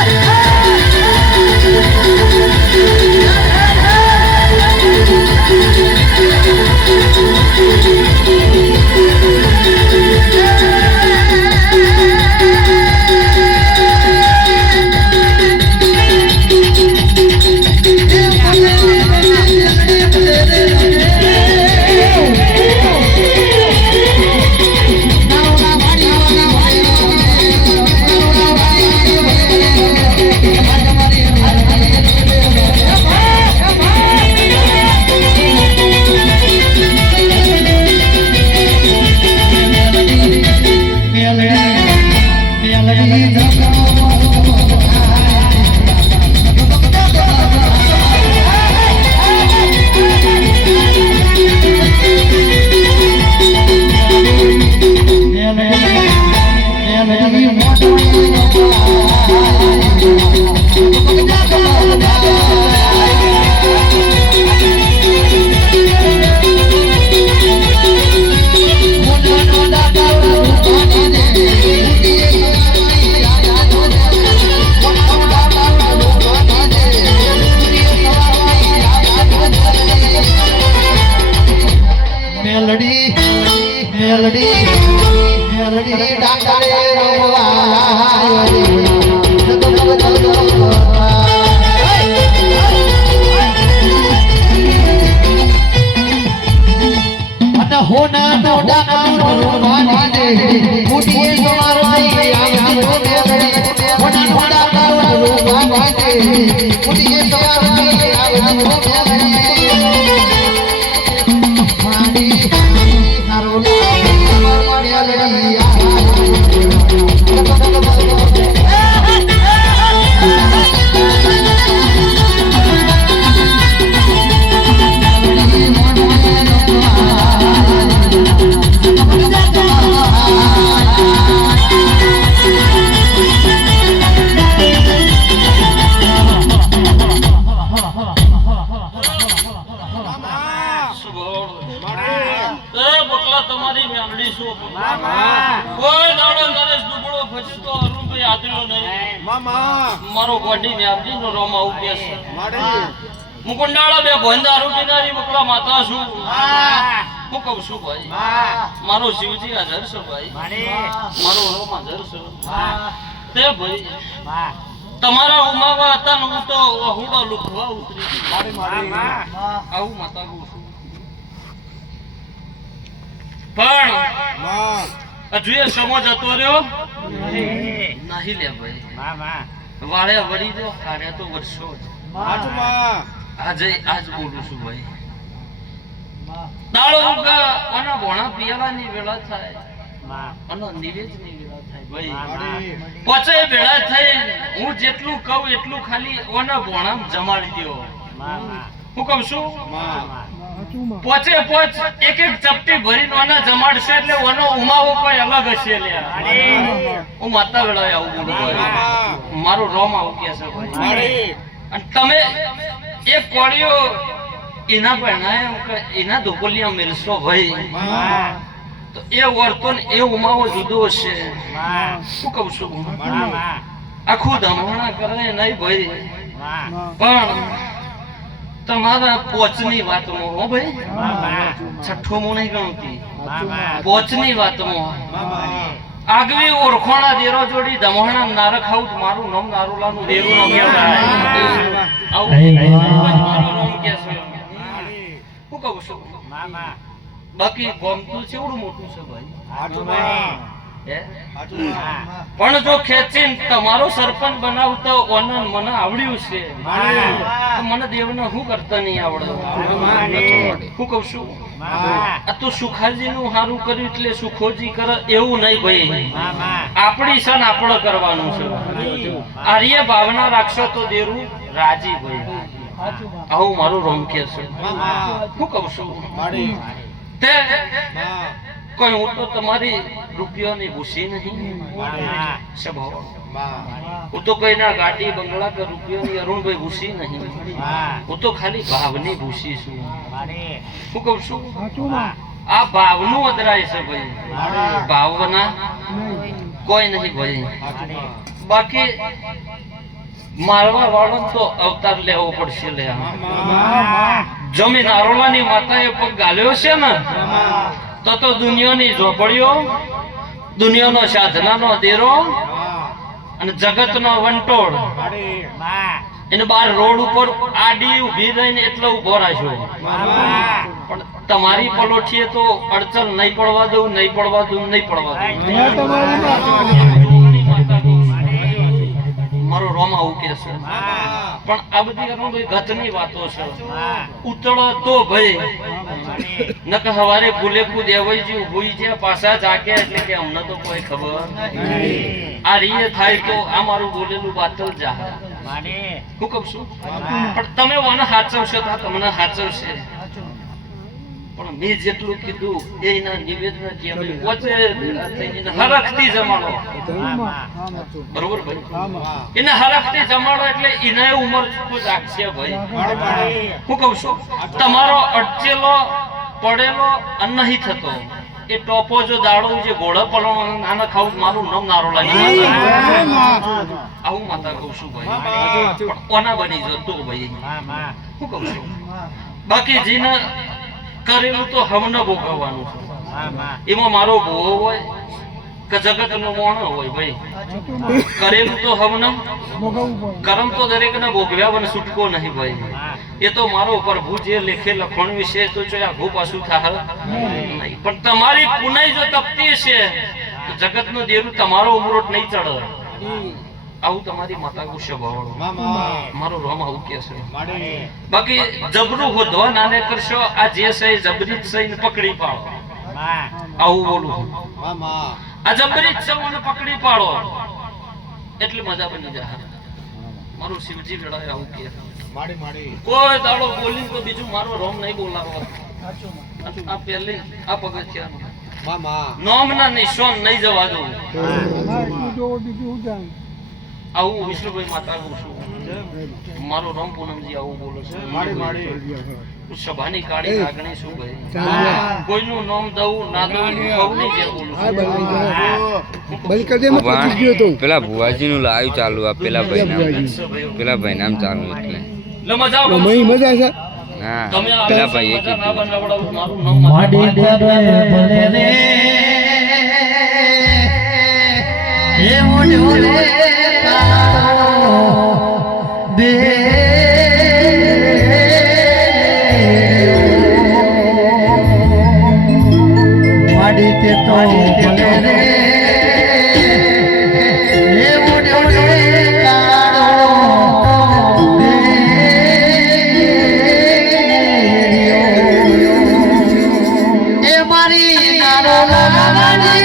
છોડી આદર્યો નહીં મામા મારો ગોડી ને આદરીનો રોમ આવું કે છે માડી મુકુંડાળા બે ભોંદારું કિનારી બકલા માતા છું હું કહું છું ભાઈ મારો શિવજી હાજર છે ભાઈ મારો રોમ હાજર છે તે ભાઈ તમારા ઉમાવા હતા ને હું તો હુડો લુખવા ઉતરી આવું માતા કહું છું પણ હજુ એ સમજ હતો રહ્યો નહીં લે ભાઈ વાળે વળી જો કાર્ય તો વર્ષો આજ બોલું છું ભાઈ દાડો ઉગા અને ભોણા પિયાલાની વેળા થાય અને નિવેદની વેળા થાય ભાઈ પચે વેળા થઈ હું જેટલું કહું એટલું ખાલી ઓના ભોણામ જમાડી દો હું કહું છું પોચે પોચ એક એક ચપટી ભરીને ઓના જમાડશે એટલે ઓનો ઉમાવો કોઈ અલગ હશે લે હું માતા વેળાએ આવું બોલું ભાઈ મારું રોમ આવું કે છે ભાઈ અને તમે એક કોળીઓ એના પરણાય એના ધોકોલિયા મિલશો ભાઈ તો એ વર્તન એ ઉમાવો જુદો હશે શું કહું છું આખું ધમણા કરે નહીં ભાઈ પણ તમારા પોચની વાતમાં હો ભાઈ છઠ્ઠો મો નહીં ગણતી પોચની વાતમાં આગવી ઓળખોણા દેરો જોડી ધમણા નારક ખાવું મારું નામ નારોલાનું દેરું નો કહેવાય આવું મારું નામ કે છે હું કહું છું બાકી ગોમતું છેવડું મોટું છે ભાઈ પણ જો ખેંચીને તમારો સરપંચ બનાવતો ઓનન મને આવડ્યું છે તો મને દેવને હું કરતા નહીં આવડે હું કહું છું આ તો સુખાજી નું સારું કર્યું એટલે સુખોજી કરે એવું નહીં ભાઈ આપણી સન આપણે કરવાનું છે આર્ય ભાવના રાખશો તો દેરું રાજી ભાઈ આવું મારું રોમ કે છે હું કહું છું તે કોઈ હું તો તમારી રૂપિયોની ભૂસી નહીં સ્વભાવ હું તો કોઈના ગાડી બંગલા કે રૂપિયોની અરુણભાઈ ભૂસી નહીં હું તો ખાલી ભાવની ભૂસી છું હું કહું છું આ ભાવનું અદરાય છે ભાઈ ભાવના કોઈ નહીં ભાઈ બાકી મારવા વાળો તો અવતાર લેવો પડશે લે જમીન આરોલાની માતાએ પગ ગાલ્યો છે ને તો દુનિયાની ઝોપડીઓ દુનિયાનો સાધનાનો દેરો અને જગતનો વંટોળ એને બાર રોડ ઉપર આડી ઊભી રહીને એટલો ઉભો રાખ્યો પણ તમારી પલોઠીએ તો અડચણ નહીં પડવા દઉં નહીં પડવા દઉં નહીં પડવા દઉં મારો રોમ આવું કે છે પણ આ બધી અરુણભાઈ ગતની વાતો છે ઉતળો તો ભાઈ નક હવારે ફૂલે ફૂ દેવાઈજી ઉભી છે પાછા જાગે એટલે કે અમને તો કોઈ ખબર આ રીએ થાય તો આ મારું બોલેલું બાતલ જા હું કહું છું પણ તમે મને હાચવશો તો તમને હાચવશે પણ મેં જેટલું કીધું એના નિવેદન પોચે હરખથી જમાડો બરોબર ભાઈ એને હરખથી જમાડો એટલે એને ઉંમર રાખશે ભાઈ હું કહું છું તમારો અટચેલો પડેલો નહીં થતો એ ટોપો જો દાડો જે ઘોડો પલણો નાના ખાવું મારું નામ નારો લાગી આવું માતા કહું છું ભાઈ પણ ઓના બની જતો ભાઈ હું કહું છું બાકી જીને કરેલું તો હમને ભોગવવાનું છે એમાં મારો ભોગવ હોય કે જગત નો મોણો હોય ભાઈ કરેલું તો હમને કર્મ તો દરેક ને ભોગવ્યા વન છૂટકો નહીં ભાઈ એ તો મારો પ્રભુ જે લેખે લખણ વિશે તો આઘું પાછું થાય નહીં પણ તમારી પુનાઈ જો તપતી છે તો જગત નો દેરું તમારો ઉમરોટ નહીં ચડે આવું તમારી માતા ગુસ્સે ભાવડો મારો રોમ આવું કે છે બાકી જબરું હોધવા નાને કરશો આ જે સહી જબરી સહી પકડી પાડો આવું બોલું આ જબરી સહી પકડી પાડો એટલે મજા બની જાય મારું શિવજી વેળાએ આવું કે કોઈ દાડો બોલી તો બીજું મારો રોમ નહીં બોલાવો આ પહેલે આ પગથિયા નોમ ના નિશાન નહીં જવા દઉં આવું વિષ્ણુભાઈ માતા કહું છું મારો રામ પૂનમજી આવું બોલો છે સભાની કાળી લાગણી શું ભાઈ કોઈનું નામ દઉં ના દઉં સૌની જે બોલું છું. પેલા ભુવાજી નું લાઈવ ચાલુ આ પેલા ભાઈ નામ ચાલુ એટલે એટલે મજા આવે. મજા છે હા તમે આ પેલા ભાઈએ ના કીધું બનાવડાવો, મારું નામ માડી દેવે ભલે રે હે મોઢો રે કાળો દે માડી તે તો ભલે રે હે મોઢો રે કાળો દે એ મારી નારો લાવાની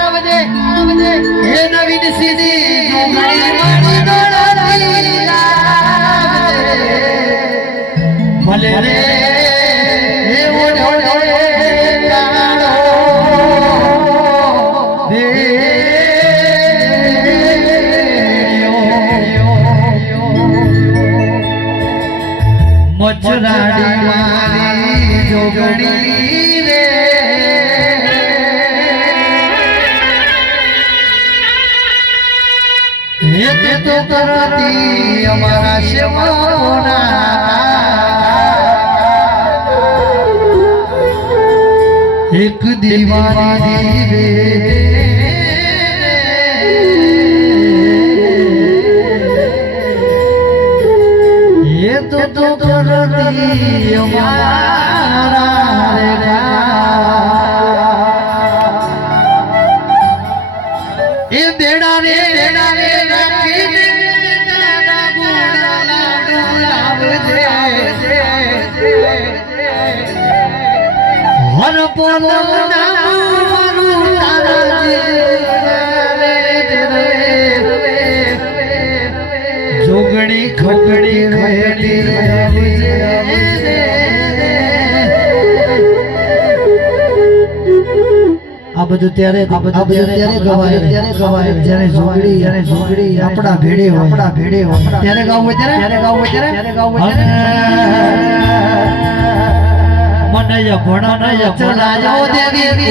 આવજે હે નવીન સીધી જોગણી મારી દોડાતી આવજે ભલે રે હે ઓઢો રે કાળો મચરાડી મારી જોગણી રે હે તે તો કરતી અમારા સેવાઓના એક દીવાની રે હે તો કરતી અમારા રે એ બેડા રે રાખી દે તારા ગુણ લાવજે હર પોલો નામરું તારા જોગણી ખગડી વેલી આ બધું ત્યારે ગવાય જ્યારે જોગડી આપણા ભેડે હોય ત્યારે ગાવું ત્યારે મને ભણા ચલાયો દેવી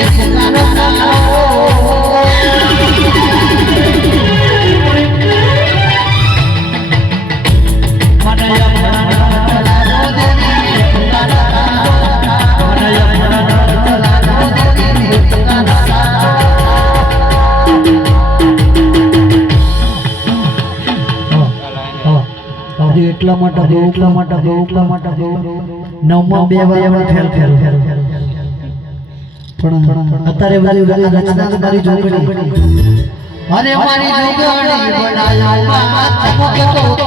એટલા માટે નવમાં 2 વાર ફેલ પણ અત્યારે બધી રચના મારી જોગણી અરે મારી જોગણી બનાયા વાત તો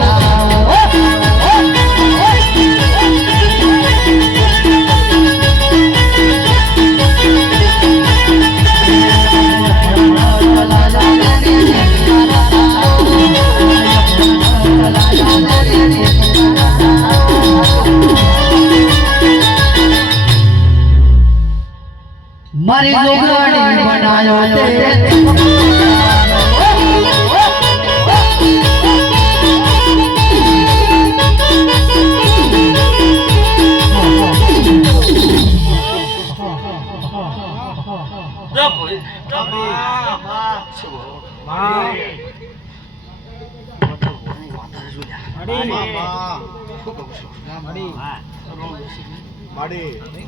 મારી જોગણી બનાયો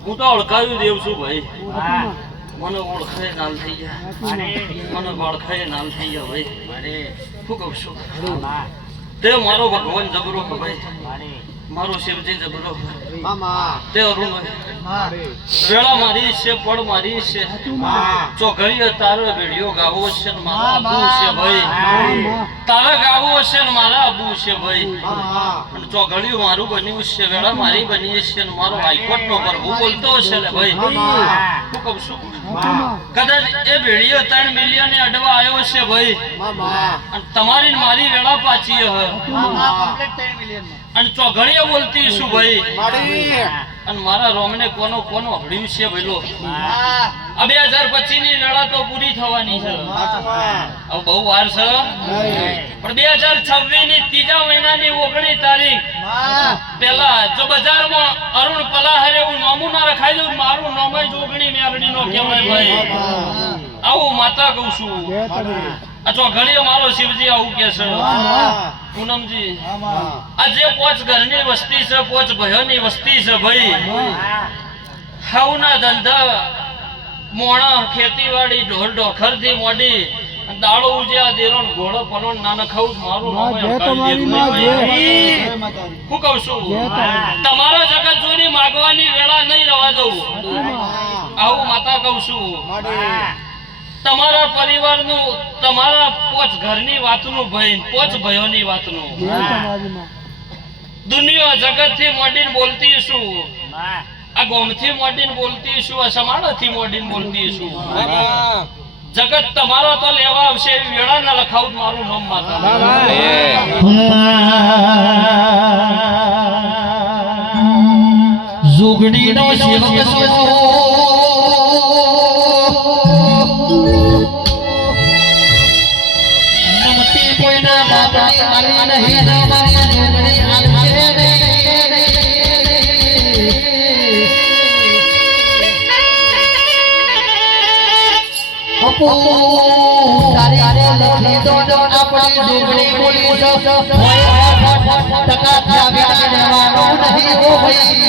હું તો ઓળખાયું દેવ છું ભાઈ મને ઓળખાય નાલ થઈ ગયા મને ઓળખાય નાલ થઈ ગયા ભાઈ શું કહું છું તે મારો ભગવાન જબરો ભાઈ મારો શિવજી જબરો તે અરુણ વેળા મારી છે પડ મારી છે ચોઘડીએ તારો વિડિયો ગાવો છે ને મારા આબુ છે ભાઈ તારે ગાવો છે ને મારા આબુ છે ભાઈ અને ચોઘડીઓ મારું બન્યું છે વેળા મારી બની છે ને મારો હાઈકોર્ટ નો પ્રભુ બોલતો છે લે ભાઈ શું કહું છું કદાચ એ વિડિયો 3 મિલિયન ને અડવા આવ્યો છે ભાઈ અને તમારી મારી વેળા પાછી અને ચોઘડી ઘડીએ બોલતી છું ભાઈ માડી અને મારા રોમને કોનો કોનો હળ્યું છે ભઈલો આ 2025 ની લડા તો પૂરી થવાની છે હાચમાં હવે બહુ વાર છે પણ 2026 ની ત્રીજા મહિનાની 19 તારીખ પેલા જો બજારમાં અરુણ પલાહરે એવું નામું ના રખાઈ દઉં મારું નામ જ જોગણી મેરડી નો કહેવાય ભાઈ આવું માતા કહું છું જય તમે અચો ઘડીએ મારો શિવજી આવું કે છે પૂનમજી આ જે 5 ઘરની વસ્તી છે 5 ભાઈઓની વસ્તી છે ભાઈ હાઉના ધંધા મોણા ખેતીવાડી ઢોર ઢોખર થી મોડી દાડો ઉજ્યા દેરોન ઘોડો પલોન નાના ખાવું મારું નામ જય તમારી માં જય હું કહું છું જય તમારી તમારા જગત જોની માગવાની વેળા નહીં રવા દઉં આવું માતા કહું છું તમારા પરિવારનું તમારા 5 ઘરની વાતનું ભાઈ 5 ભાઈઓની વાતનું જય તમારી માં દુનિયા જગતથી મોડીને બોલતી છું આ ગોમથી મોડીને બોલતી છું આ સમાડથી મોડીને બોલતી છું જગત તમારો તો લેવા આવશે એવી વેળા ના લખાવું મારું નામ માતા જોગણીનો સેવક નમતી કોઈના બાપની આલી નહીં મારી જોગણી આલશે તારી લખી દો આપણી જોગણી બોલી ટકા થયા લેવાનું નહીં હો ભાઈ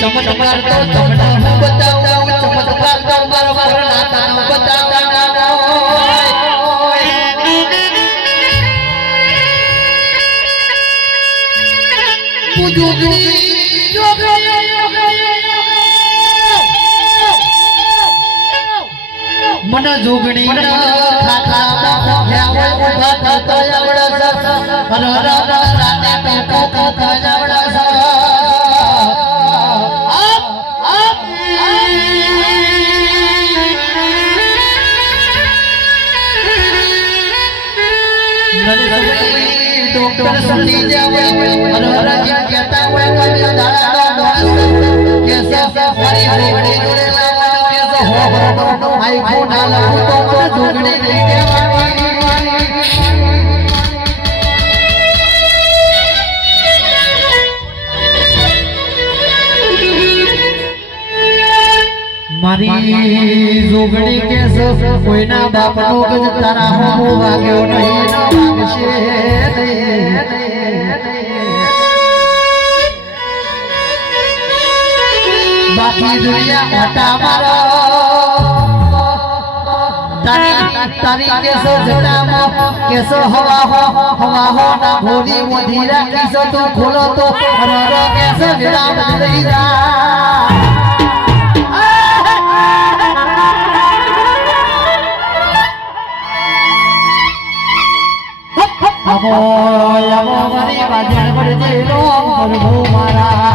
ચમત્કાર તો તમને હું બતાવું ચમત્કાર તો મારા નાતાનો બતાવું મન જોગણી ખાખરામાં ગયા હોય ઉભા થતા આવડા અને રાતે ટોકો ખાવડા ડોક્ટર સમજી જાવે અને રાજી કહેતા હોય કે દાડા દોસ કે સફરી જોગણી જોડે લાવવાનો કે હો આઈ કોના લાવું તો જોગણી નહીં કહેવાની મારી જોગણી કે કોઈના બાપનો ગજ તારા હો વાગ્યો નહીં વાગશે બાકી દુનિયા મોટા મારો તારી કેસો જટામાં કેસો હવા હો ના ભોરી મોધી રાખીશો તું ખોલો તો રરો કેસો વિરામ લઈ જા અમો મારી બાજણ પડજે લો પ્રભુ મારા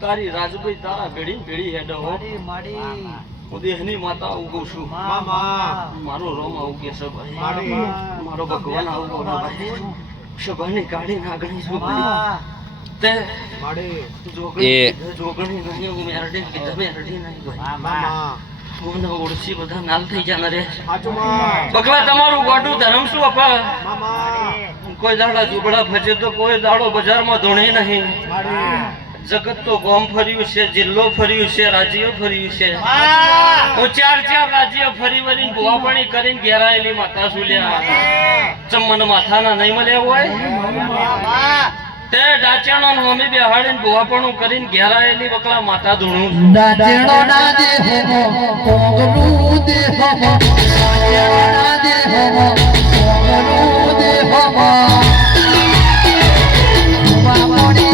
તારી રાજભાઈ તારા ભેડી ભેડી હેડો દેહની માતા આવું છું મારો રોમ આવું કે છે ભાઈ મારો ભગવાન આવું બોલો ભાઈ સભાની કાઢી નાગણી છું તે જોગણી નહીં હું મેરડી કીધા મેરડી નહીં ભાઈ હું ઓળસી બધા નાલ થઈ જાના રે બકલા તમારું ગોડું ધરમ શું અપા કોઈ દાડા ઝૂંપડા ફજે તો કોઈ દાડો બજારમાં ધોણી નહીં જગત તો ગામ ફર્યું છે જિલ્લો ફર્યું છે રાજ્ય ફર્યું છે હું ચાર રાજ્ય ફરી વરીને ભુવાપણી કરીને ઘેરાયેલી માતા સુલ્યા ચમન માથાના નહીં મળ્યા હોય તે ડાચેણો મમ્મી બેહાડીને ભુવાપણું કરીને ઘેરાયેલી બકલા માતા ધૂણું ડાચેણો ના દે હોમો કોગલું દે હોમો ડાચેણો ના દે હોમો કોગલું દે હોમો ભુવાપણી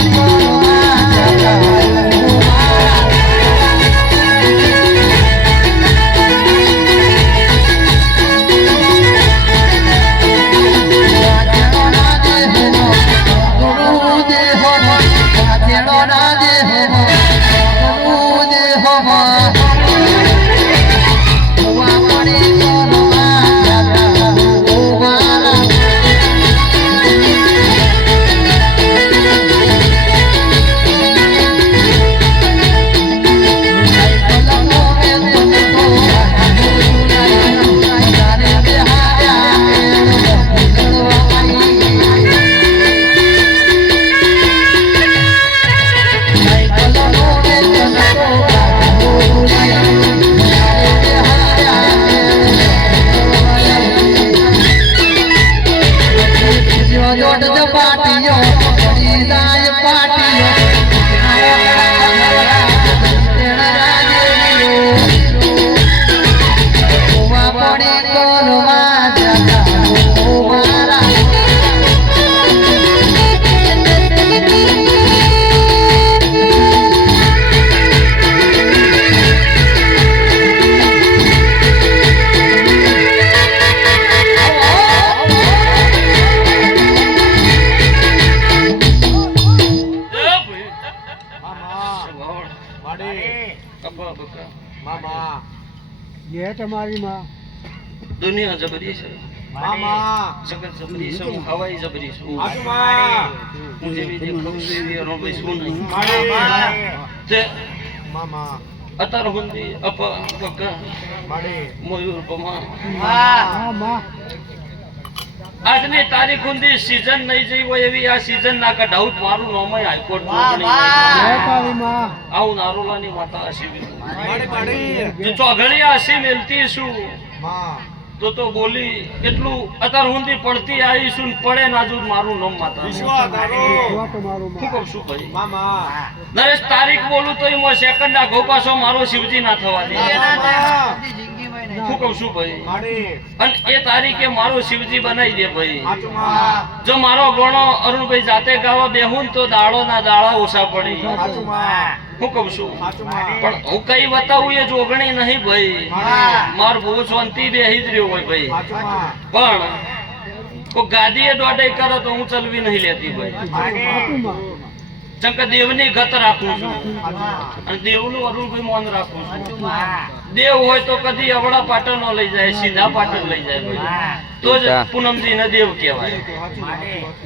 જોટ જપાટીઓ પડી જાય પાટીઓ જે તમારી માં દુનિયા જબરી છે મામા જગત જબરી છે હું હવાઈ જબરી છું મામા હું જેવી દેખું છું એવી અનુભવી છું નહીં મામા તે મામા અત્યાર સુધી બકા માડે મયુર પમા હા માં આજની તારીખ સુધી સીઝન નહીં જઈ હોય એવી આ સીઝન ના કઢાઉત મારું નામય હાઈકોર્ટ ચોગણી જે તારી માં આવું નારોલાની માતા હસી માડે માડે જો ચોઘડી હસી મેલતી છું માં તો બોલી એટલું અત્યાર સુધી પડતી આવીશું ને પડે નાજુ મારું નામ માતા વિશ્વા તારો જોવા તમારું શું માં કહું છું ભાઈ મામા નરેશ તારીખ બોલું તો એમાં સેકન્ડ ના ગોપાસો મારો શિવજી ના થવા દે મામા શું કહું છું ભાઈ માડે અને એ તારીખે મારો શિવજી બનાવી દે ભાઈ હાચુમાં જો મારો ગણો અરુણભાઈ જાતે ગાવા બેહું તો દાડો ના દાડા ઓછા પડી હાચુમાં હું કહું છું હાચુમાં પણ હું કઈ બતાવું એ જોગણી નહીં ભાઈ માર બહુ શાંતિ બેહી જ રહ્યો હોય ભાઈ હાચુમાં પણ કોઈ ગાદીએ દોડાઈ કરે તો હું ચલવી નહીં લેતી ભાઈ આપું માં ચંક દેવની ગત રાખું છું હાચુમાં અને દેવનું અરુણભાઈ મોન રાખું છું દેવ હોય તો કદી અવળા પાટણ નો લઈ જાય સીધા પાટણ લઈ જાય ભાઈ તો જ પૂનમજી ને દેવ કહેવાય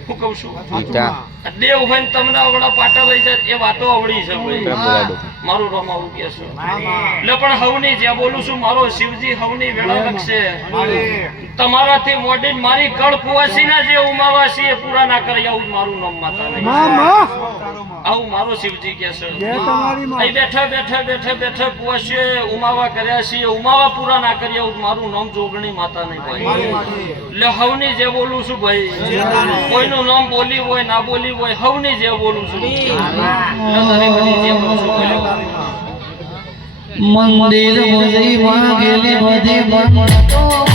હું કહું છું ઈટા દેવ હોય ને તમને અવળા પાટણ લઈ જાય એ વાતો અવળી છે ભાઈ બોલાડો મારું રોમ આવું કે છે મામા એટલે પણ હવની જ્યાં બોલું છું મારો શિવજી હવની વેળા રખશે માડે તમારાથી મોડી મારી કળ કુવાસી ના જે ઉમાવાસી એ પૂરા ના કરી આવું જ મારું નામ માતા નહીં માં માં આવું મારો શિવજી કે છે જે તમારી માં અહીં બેઠા કુવાસીએ ઉમાવા કર્યા છે ઉમાવા પૂરા ના કરી આવું જ મારું નામ જોગણી માતા નહીં ભાઈ એટલે હવની જે બોલું છું ભાઈ કોઈનું નામ બોલી હોય ના બોલી હોય હવની જે બોલું છું એટલે તારી બધી જે બોલું છું બોલ્યો. મંદિર મજી માં ગેલી બધી મંતો